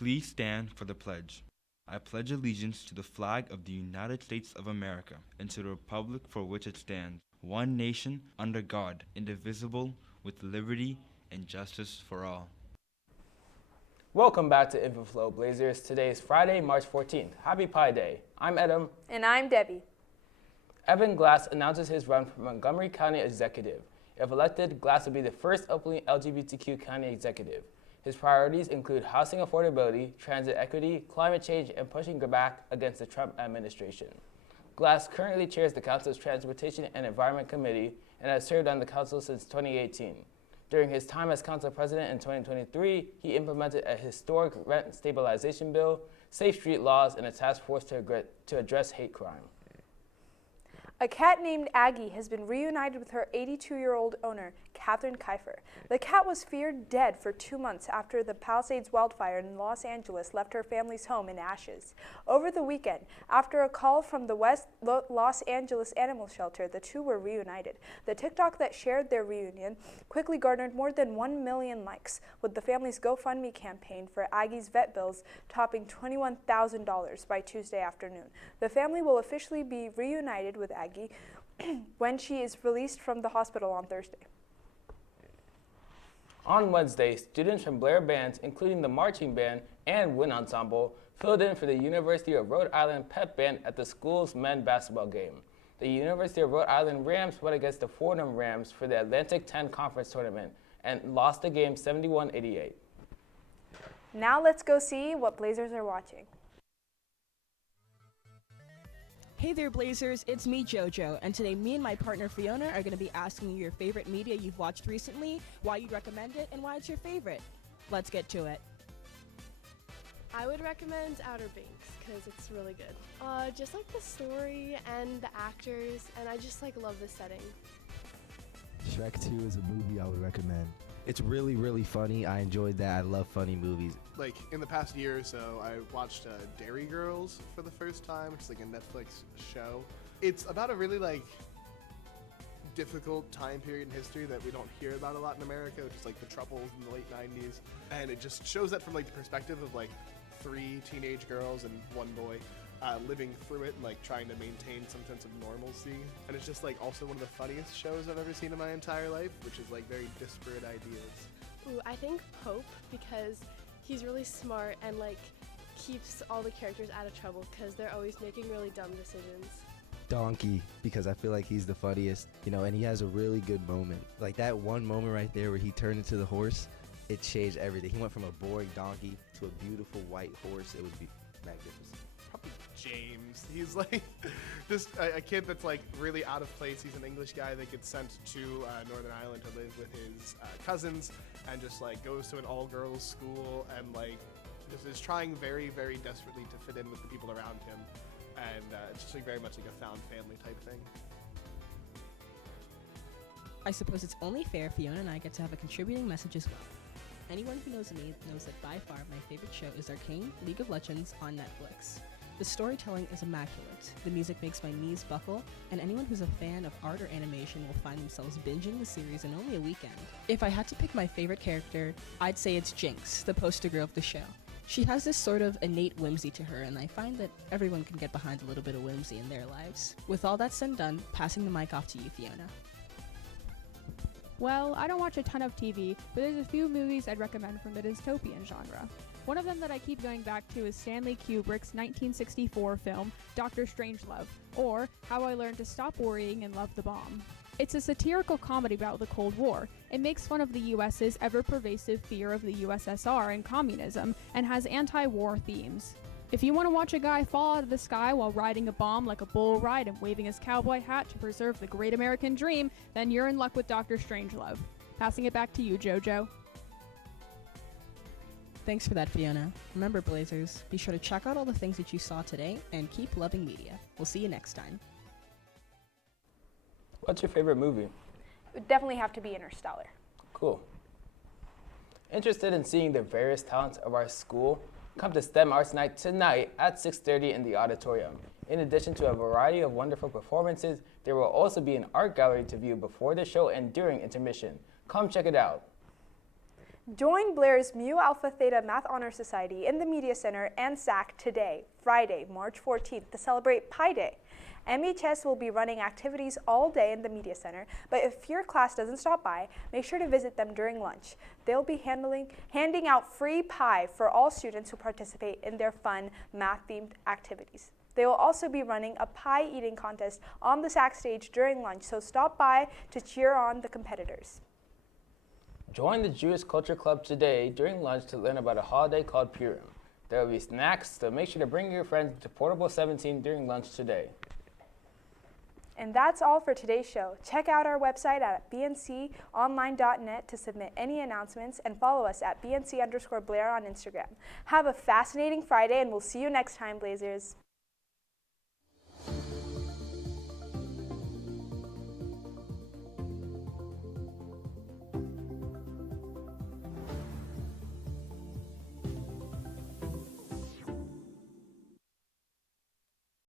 Please stand for the pledge. I pledge allegiance to the flag of the United States of America and to the republic for which it stands, one nation, under God, indivisible, with liberty and justice for all. Welcome back to InfoFlow Blazers. Today is Friday, March 14th. Happy Pi Day. I'm Adam. And I'm Debbie. Evan Glass announces his run for Montgomery County Executive. If elected, Glass will be the first openly LGBTQ county executive. His priorities include housing affordability, transit equity, climate change, and pushing back against the Trump administration. Glass currently chairs the Council's Transportation and Environment Committee and has served on the Council since 2018. During his time as Council President in 2023, he implemented a historic rent stabilization bill, safe street laws, and a task force to address hate crime. A cat named Aggie has been reunited with her 82-year-old owner, Catherine Kiefer. The cat was feared dead for 2 months after the Palisades wildfire in Los Angeles left her family's home in ashes. Over the weekend, after a call from the West Los Angeles Animal Shelter, the two were reunited. The TikTok that shared their reunion quickly garnered more than 1 million likes, with the family's GoFundMe campaign for Aggie's vet bills topping $21,000 by Tuesday afternoon. The family will officially be reunited with Aggie when she is released from the hospital on Thursday. On Wednesday, students from Blair bands, including the marching band and wind ensemble, filled in for the University of Rhode Island pep band at the school's men's basketball game. The University of Rhode Island Rams went against the Fordham Rams for the Atlantic 10 Conference Tournament and lost the game 71-88. Now let's go see what Blazers are watching. Hey there, Blazers, it's me, JoJo, and today me and my partner Fiona are going to be asking you your favorite media you've watched recently, why you'd recommend it, and why it's your favorite. Let's get to it. I would recommend Outer Banks because it's really good. Just like the story and the actors, and I just love the setting. Shrek 2 is a movie I would recommend. It's really, really funny. I enjoyed that. I love funny movies. Like in the past year or so, I watched Dairy Girls for the first time, which is like a Netflix show. It's about a really difficult time period in history that we don't hear about a lot in America, which is like the Troubles in the late 90s. And it just shows that from the perspective of 3 teenage girls and 1 boy living through it and trying to maintain some sense of normalcy. And it's just also one of the funniest shows I've ever seen in my entire life, which is very disparate ideas. Ooh, I think Pope because he's really smart and keeps all the characters out of trouble because they're always making really dumb decisions. Donkey, because I feel like he's the funniest, and he has a really good moment. Like that one moment right there where he turned into the horse, it changed everything. He went from a boring donkey to a beautiful white horse. It would be magnificent. Probably James. He's just a kid that's really out of place. He's an English guy that gets sent to Northern Ireland to live with his cousins and just goes to an all-girls school and just is trying very, very desperately to fit in with the people around him. And it's just very much a found family type thing. I suppose it's only fair Fiona and I get to have a contributing message as well. Anyone who knows me knows that by far my favorite show is Arcane League of Legends on Netflix. The storytelling is immaculate, the music makes my knees buckle, and anyone who's a fan of art or animation will find themselves binging the series in only a weekend. If I had to pick my favorite character, I'd say it's Jinx, the poster girl of the show. She has this sort of innate whimsy to her, and I find that everyone can get behind a little bit of whimsy in their lives. With all that said and done, passing the mic off to you, Fiona. Well, I don't watch a ton of TV, but there's a few movies I'd recommend from the dystopian genre. One of them that I keep going back to is Stanley Kubrick's 1964 film, Dr. Strangelove, or How I Learned to Stop Worrying and Love the Bomb. It's a satirical comedy about the Cold War. It makes fun of the US's ever-pervasive fear of the USSR and communism, and has anti-war themes. If you want to watch a guy fall out of the sky while riding a bomb like a bull ride and waving his cowboy hat to preserve the great American dream, then you're in luck with Dr. Strangelove. Passing it back to you, JoJo. Thanks for that, Fiona. Remember, Blazers, be sure to check out all the things that you saw today and keep loving media. We'll see you next time. What's your favorite movie? It would definitely have to be Interstellar. Cool. Interested in seeing the various talents of our school? Come to STEM Arts Night tonight at 6:30 in the auditorium. In addition to a variety of wonderful performances, there will also be an art gallery to view before the show and during intermission. Come check it out. Join Blair's Mu Alpha Theta Math Honor Society in the Media Center and SAC today, Friday, March 14th, to celebrate Pi Day. MHS will be running activities all day in the Media Center, but if your class doesn't stop by, make sure to visit them during lunch. They'll be handing out free pie for all students who participate in their fun math-themed activities. They will also be running a pie eating contest on the SAC stage during lunch, so stop by to cheer on the competitors. Join the Jewish Culture Club today during lunch to learn about a holiday called Purim. There will be snacks, so make sure to bring your friends to Portable 17 during lunch today. And that's all for today's show. Check out our website at bnconline.net to submit any announcements and follow us at bnc_Blair on Instagram. Have a fascinating Friday, and we'll see you next time, Blazers.